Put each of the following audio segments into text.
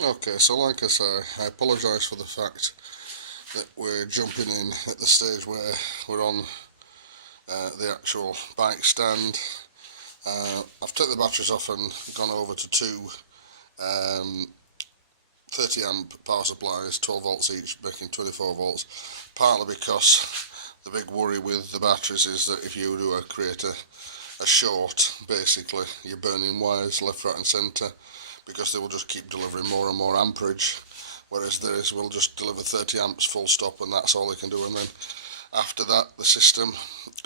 Okay, so like I say, I apologise for the fact that we're jumping in at the stage where we're on the actual bike stand. I've taken the batteries off and gone over to two um, 30 amp power supplies, 12 volts each, making 24 volts, partly because the big worry with the batteries is that if you do create a short, basically you're burning wires left, right and centre, because they will just keep delivering more and more amperage, whereas this will just deliver 30 amps full stop and that's all they can do, and then after that the system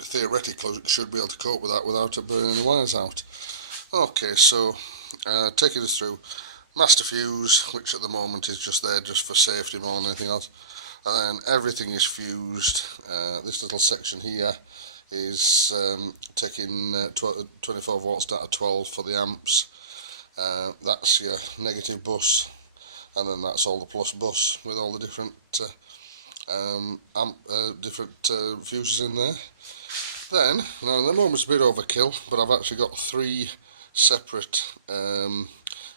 theoretically should be able to cope with that without it burning any wires out. Okay, so taking us through master fuse, which at the moment is just there just for safety more than anything else, and then everything is fused. This little section here is taking 24 volts down to 12 for the amps. That's your negative bus, and then that's all the plus bus with all the different fuses in there. Then, now at the moment it's a bit overkill, but I've actually got three separate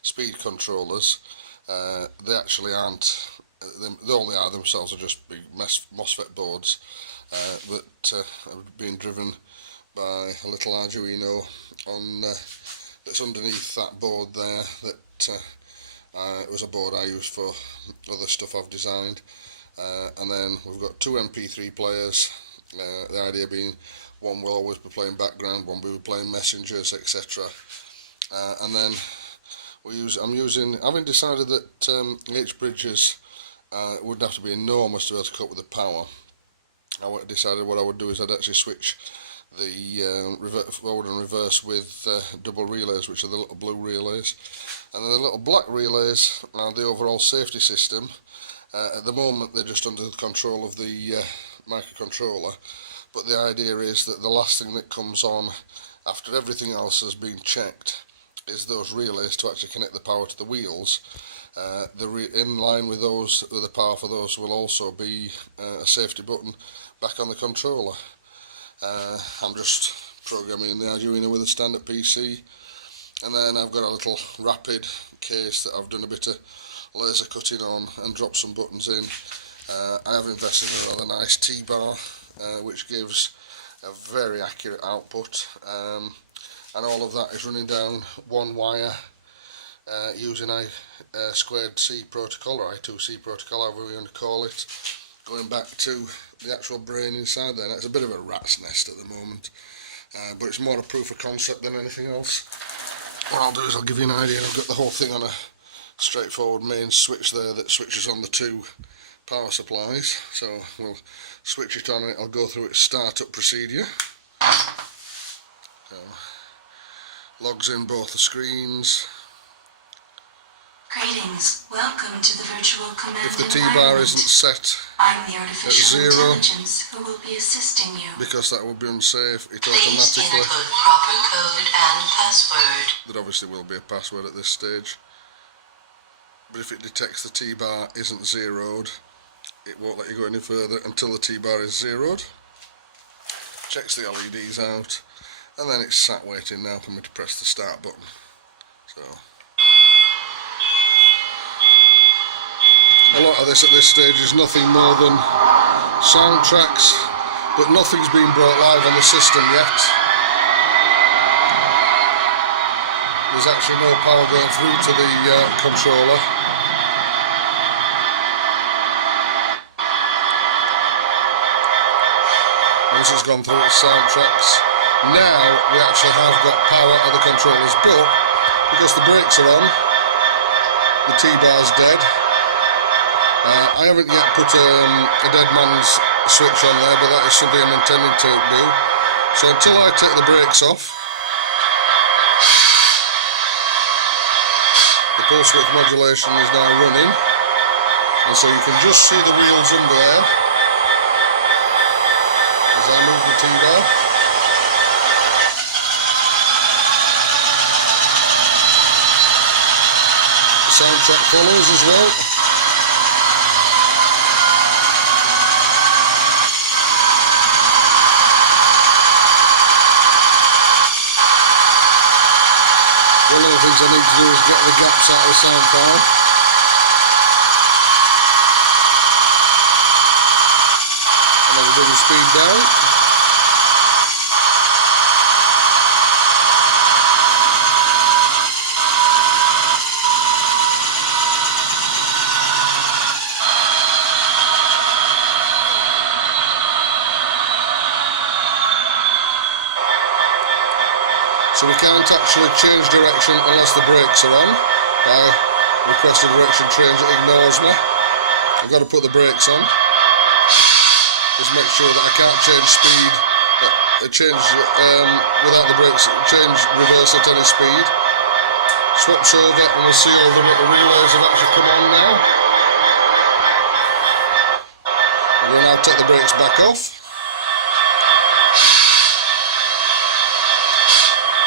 speed controllers. They actually aren't, they only are themselves, are just big MOSFET boards that have been driven by a little Arduino on that's underneath that board there. That it was a board I used for other stuff I've designed. And then we've got two MP3 players, the idea being one will always be playing background, one will be playing messengers, etc. And then having decided that H-bridges would have to be enormous to be able to cope with the power, I decided what I would do is I'd actually switch the forward and reverse with double relays, which are the little blue relays, and then the little black relays are the overall safety system. At the moment they're just under the control of the microcontroller, but the idea is that the last thing that comes on after everything else has been checked is those relays to actually connect the power to the wheels. In line with those, with the power for those, will also be a safety button back on the controller. I'm just programming the Arduino with a standard PC, and then I've got a little rapid case that I've done a bit of laser cutting on and dropped some buttons in. I have invested in a rather nice T-bar, which gives a very accurate output, and all of that is running down one wire using I2C protocol, or I2C protocol, however you want to call it, going back to the actual brain inside there. Now, it's a bit of a rat's nest at the moment, but it's more a proof of concept than anything else. What I'll do is I'll give you an idea. I've got the whole thing on a straightforward main switch there that switches on the two power supplies, so we'll switch it on and I'll go through its startup procedure. So, logs in both the screens. Greetings, welcome to the virtual command If the T-bar isn't set I'm the artificial at 0, intelligence who will be assisting you. because that would be unsafe, it Please automatically, enter proper code and password. there obviously will be a password at this stage, but if it detects the T-bar isn't zeroed, it won't let you go any further until the T-bar is zeroed. Checks the LEDs out, and then it's sat waiting now for me to press the start button. So a lot of this at this stage is nothing more than soundtracks, but nothing's been brought live on the system yet. There's actually no power going through to the controller. Once it's gone through its soundtracks, now we actually have got power of the controllers, but because the brakes are on, the T-bar's dead. I haven't yet put a dead man's switch on there, but that is something I'm intending to do. So until I take the brakes off, the pulse width modulation is now running, and so you can just see the wheels under there as I move the T-bar. The soundtrack follows as well. One of the things I need to do is get the gaps out of the sound file. down. So we can't actually change direction unless the brakes are on. I request a direction change, it ignores me. I've got to put the brakes on. Just make sure that I can't change speed, without the brakes, change reverse at any speed. Swaps over and we'll see all the relays have actually come on now. We'll now take the brakes back off.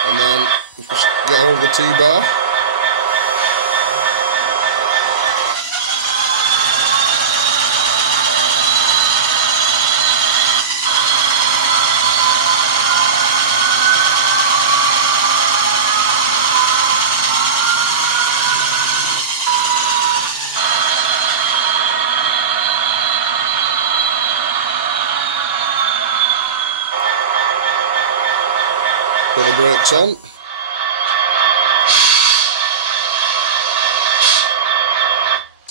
And then if we get hold of the T-bar, put the brakes on.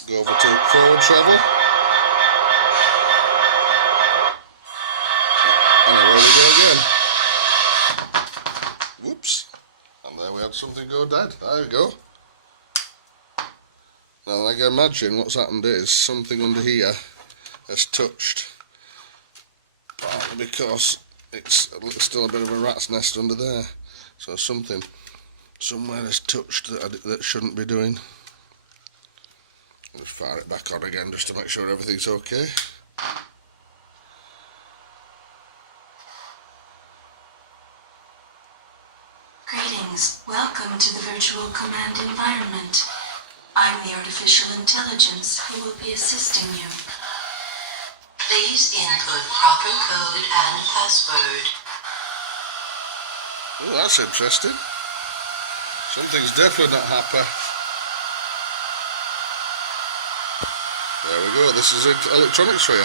Go over to forward travel. And away we go again. Whoops. And there we had something go dead. There we go. Now I can imagine what's happened is something under here has touched. Partly because it's still a bit of a rat's nest under there. So something somewhere has touched that shouldn't be doing. Let's fire it back on again just to make sure everything's okay. Greetings. Welcome to the virtual command environment. I'm the artificial intelligence who will be assisting you. Please input proper code and password. Oh, that's interesting. Something's definitely not happy. There we go, this is electronics for you.